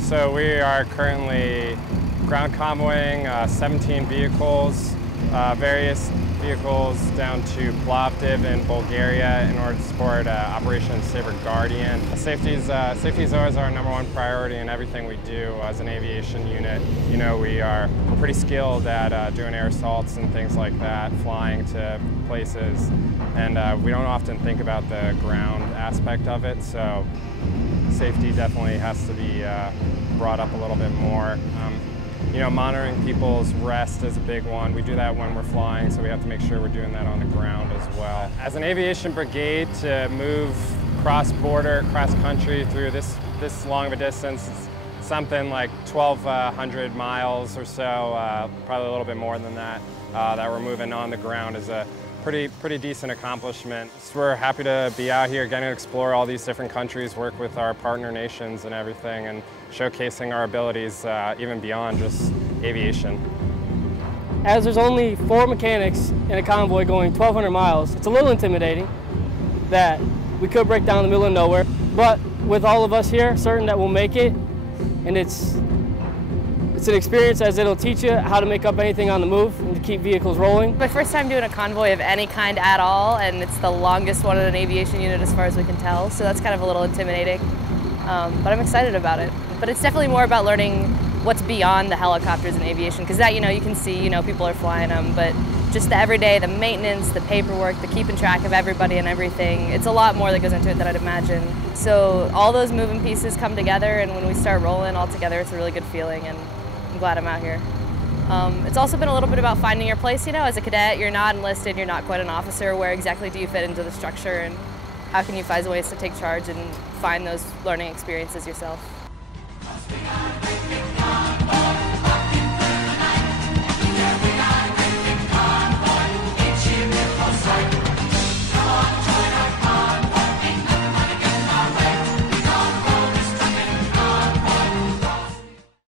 So we are currently ground convoying 17 vehicles, various vehicles down to Plovdiv in Bulgaria in order to support Operation Saber Guardian. Safety is always our #1 priority in everything we do as an aviation unit. You know, we're pretty skilled at doing air assaults and things like that, flying to places, and we don't often think about the ground aspect of it, so safety definitely has to be brought up a little bit more. You know, monitoring people's rest is a big one. We do that when we're flying, so we have to make sure we're doing that on the ground as well. As an aviation brigade, to move cross-border, cross-country through this long of a distance, it's something like 1,200 miles or so, probably a little bit more than that, that we're moving on the ground is a pretty decent accomplishment. So we're happy to be out here, getting to explore all these different countries, work with our partner nations and everything, and showcasing our abilities even beyond just aviation. As there's only 4 mechanics in a convoy going 1,200 miles, it's a little intimidating that we could break down in the middle of nowhere, but with all of us here, certain that we'll make it, and it's an experience as it'll teach you how to make up anything on the move and to keep vehicles rolling. My first time doing a convoy of any kind at all, and it's the longest one in an aviation unit as far as we can tell, so that's kind of a little intimidating, but I'm excited about it. But it's definitely more about learning what's beyond the helicopters in aviation, because that, you know, you can see, you know, people are flying them, but just the everyday, the maintenance, the paperwork, the keeping track of everybody and everything, it's a lot more that goes into it than I'd imagine. So all those moving pieces come together, and when we start rolling all together, it's a really good feeling, and I'm glad I'm out here. It's also been a little bit about finding your place, you know, as a cadet, you're not enlisted, you're not quite an officer. Where exactly do you fit into the structure, and how can you find ways to take charge and find those learning experiences yourself?